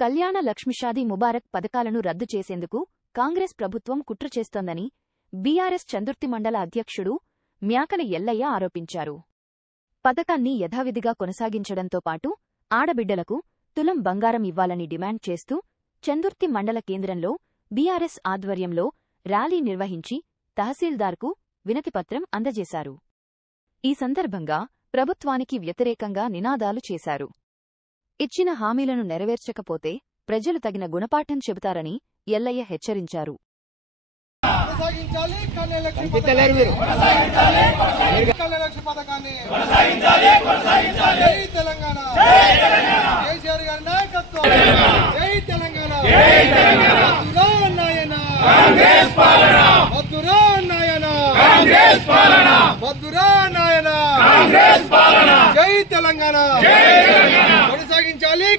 కళ్యాణ లక్ష్మిషాదీ ముబారక్ పథకాలను రద్దు చేసేందుకు కాంగ్రెస్ ప్రభుత్వం కుట్ర చేస్తోందని బీఆర్ఎస్ చందుర్తి మండల అధ్యక్షుడు మ్యాకల ఎల్లయ్య ఆరోపించారు. పథకాన్ని యథావిధిగా కొనసాగించడంతో పాటు ఆడబిడ్డలకు తులం బంగారం ఇవ్వాలని డిమాండ్ చేస్తూ చందుర్తి మండల కేంద్రంలో బీఆర్ఎస్ ఆధ్వర్యంలో ర్యాలీ నిర్వహించి తహసీల్దార్కు వినతిపత్రం అందజేశారు. ఈ సందర్భంగా ప్రభుత్వానికి వ్యతిరేకంగా నినాదాలు చేశారు. ఇచ్చిన హామీలను నెరవేర్చకపోతే ప్రజలు తగిన గుణపాఠం చెబుతారని ఎల్లయ్య హెచ్చరించారు. కొనసాగించాలి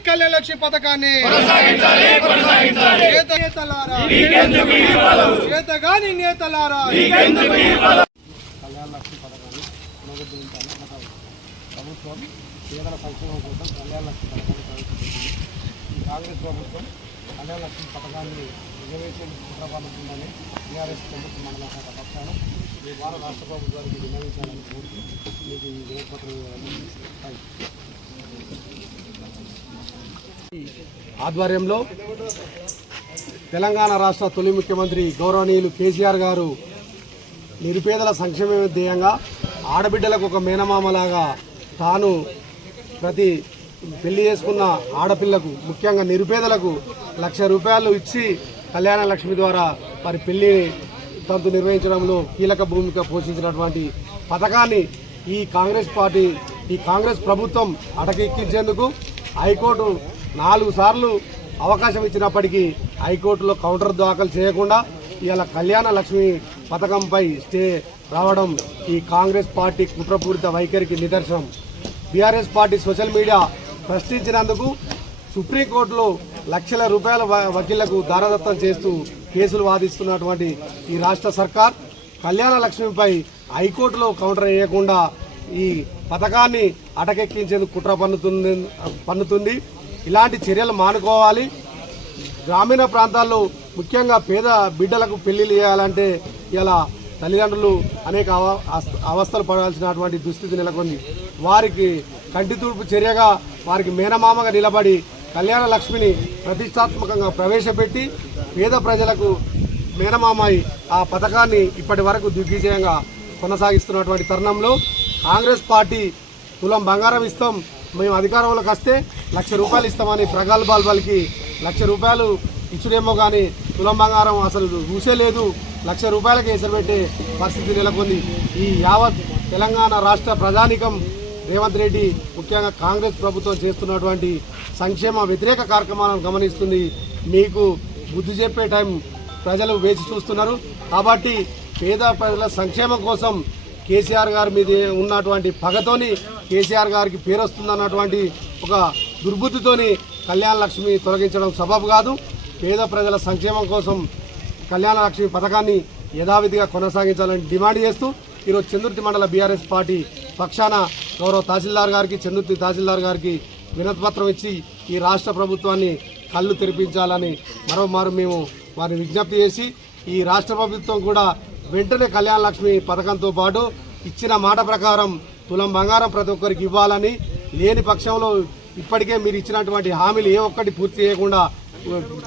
కళ్యాణ లక్ష్మి పథకాన్ని చేతగాని నేతలారా కళ్యాణ లక్ష్మి పథకాన్ని పునరుద్ధరించాలి. ప్రభుత్వం పేదల సంక్షేమం కోసం కళ్యాణ లక్ష్మి పథకాన్ని ప్రవేశపెట్టింది. ఈ కాంగ్రెస్ ప్రభుత్వం కళ్యాణ లక్ష్మి పథకాన్ని రిజర్వేషన్ కుట్రపడుతుందని టీఆర్ఎస్ చంద్రబాబు మండల శాఖ పక్షాన ఈ వారం రాష్ట్ర ప్రభుత్వానికి విన్నవించాలని కోరుతూ మీకు ఈ వినతిపత్రం ఆధ్వర్యంలో తెలంగాణ రాష్ట్ర తొలి ముఖ్యమంత్రి గౌరవనీయులు కేసీఆర్ గారు నిరుపేదల సంక్షేమ ధ్యేయంగా ఆడబిడ్డలకు ఒక మేనమామలాగా తాను ప్రతి పెళ్లి చేసుకున్న ఆడపిల్లకు ముఖ్యంగా నిరుపేదలకు రూపాయలు ఇచ్చి కళ్యాణ లక్ష్మి ద్వారా వారి పెళ్లి తంతు నిర్వహించడంలో కీలక భూమిక పోషించినటువంటి పథకాన్ని ఈ కాంగ్రెస్ ప్రభుత్వం అటకెక్కించేందుకు హైకోర్టు 4 సార్లు అవకాశం ఇచ్చినప్పటికీ హైకోర్టులో కౌంటర్ దాఖలు చేయకుండా ఇవాళ కళ్యాణ లక్ష్మి పథకంపై స్టే రావడం ఈ కాంగ్రెస్ పార్టీ కుట్రపూరిత వైఖరికి నిదర్శనం. బీఆర్ఎస్ పార్టీ సోషల్ మీడియా ప్రశ్నించినందుకు సుప్రీంకోర్టులో లక్షల రూపాయల వకీళ్లకు దారదత్తం చేస్తూ కేసులు వాదిస్తున్నటువంటి ఈ రాష్ట్ర సర్కార్ కళ్యాణ లక్ష్మిపై హైకోర్టులో కౌంటర్ వేయకుండా ఈ పథకాన్ని అటకెక్కించేందుకు కుట్ర పన్నుతుంది. ఇలాంటి చర్యలు మానుకోవాలి. గ్రామీణ ప్రాంతాల్లో ముఖ్యంగా పేద బిడ్డలకు పెళ్లిళ్ళు చేయాలంటే ఇలా తల్లిదండ్రులు అనేక అవస్థలు పడాల్సినటువంటి దుస్థితి నెలకొంది. వారికి కంటితూర్పు చర్యగా వారికి మేనమామగా నిలబడి కళ్యాణ లక్ష్మిని ప్రతిష్టాత్మకంగా ప్రవేశపెట్టి పేద ప్రజలకు మేనమామై ఆ పథకాన్ని ఇప్పటి వరకు దిగ్విజయంగా కొనసాగిస్తున్నటువంటి తరుణంలో కాంగ్రెస్ పార్టీ తులం బంగారం ఇస్తాం, మేము అధికారంలోకి వస్తే ₹1,00,000 ఇస్తామని ప్రగల్భాలు పలికి ₹1,00,000 ఇచ్చుడేమో కానీ తులం బంగారం అసలు ఊసే లేదు. ₹1,00,000 ఎసరు పెట్టే పరిస్థితి నెలకొంది. ఈ యావత్ తెలంగాణ రాష్ట్ర ప్రజానీకం రేవంత్ రెడ్డి ముఖ్యంగా కాంగ్రెస్ ప్రభుత్వం చేస్తున్నటువంటి సంక్షేమ వ్యతిరేక కార్యక్రమాలను గమనిస్తుంది. మీకు బుద్ధి చెప్పే టైం ప్రజలు వేచి చూస్తున్నారు. కాబట్టి పేద ప్రజల సంక్షేమం కోసం కేసీఆర్ గారి మీద ఉన్నటువంటి పగతోని కేసీఆర్ గారికి పేరు వస్తుందన్నటువంటి ఒక దుర్బుద్ధితోని కళ్యాణ లక్ష్మి తొలగించడం సబబు కాదు. పేద ప్రజల సంక్షేమం కోసం కళ్యాణ లక్ష్మి పథకాన్ని యథావిధిగా కొనసాగించాలని డిమాండ్ చేస్తూ ఈరోజు చందుర్తి మండల బీఆర్ఎస్ పార్టీ పక్షాన గౌరవ తహసీల్దార్ గారికి చందుర్తి తహసీల్దార్ గారికి వినతిపత్రం ఇచ్చి ఈ రాష్ట్ర ప్రభుత్వాన్ని కళ్ళు తెరిపించాలని మరోమారు మేము వారిని విజ్ఞప్తి చేసి ఈ రాష్ట్ర ప్రభుత్వం కూడా వెంటనే కళ్యాణ లక్ష్మి పథకంతో పాటు ఇచ్చిన మాట ప్రకారం తులం బంగారం ప్రతి ఒక్కరికి ఇవ్వాలని, లేని పక్షంలో ఇప్పటికే మీరు ఇచ్చినటువంటి హామీలు ఏ ఒక్కటి పూర్తి చేయకుండా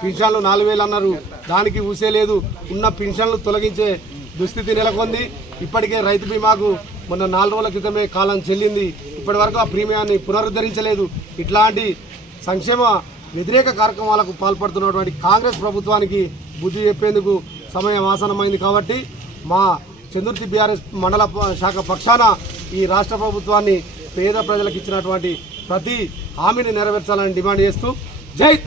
పింఛన్లు 4,000 అన్నారు, దానికి ఊసే లేదు. ఉన్న పింఛన్లు తొలగించే దుస్థితి నెలకొంది. ఇప్పటికే రైతు బీమాకు మొన్న 4 రోజుల క్రితమే కాలం చెల్లింది. ఇప్పటి వరకు ఆ ప్రీమియాన్ని పునరుద్ధరించలేదు. ఇట్లాంటి సంక్షేమ వ్యతిరేక కార్యక్రమాలకు పాల్పడుతున్నటువంటి కాంగ్రెస్ ప్రభుత్వానికి బుద్ధి చెప్పేందుకు సమయం ఆసన్నమైంది. కాబట్టి మా చందుర్తి బీఆర్ఎస్ మండల శాఖ పక్షాన ఈ రాష్ట్ర ప్రభుత్వాన్ని పేద ప్రజలకు ఇచ్చినటువంటి ప్రతి హామీని నెరవేర్చాలని డిమాండ్ చేస్తూ జై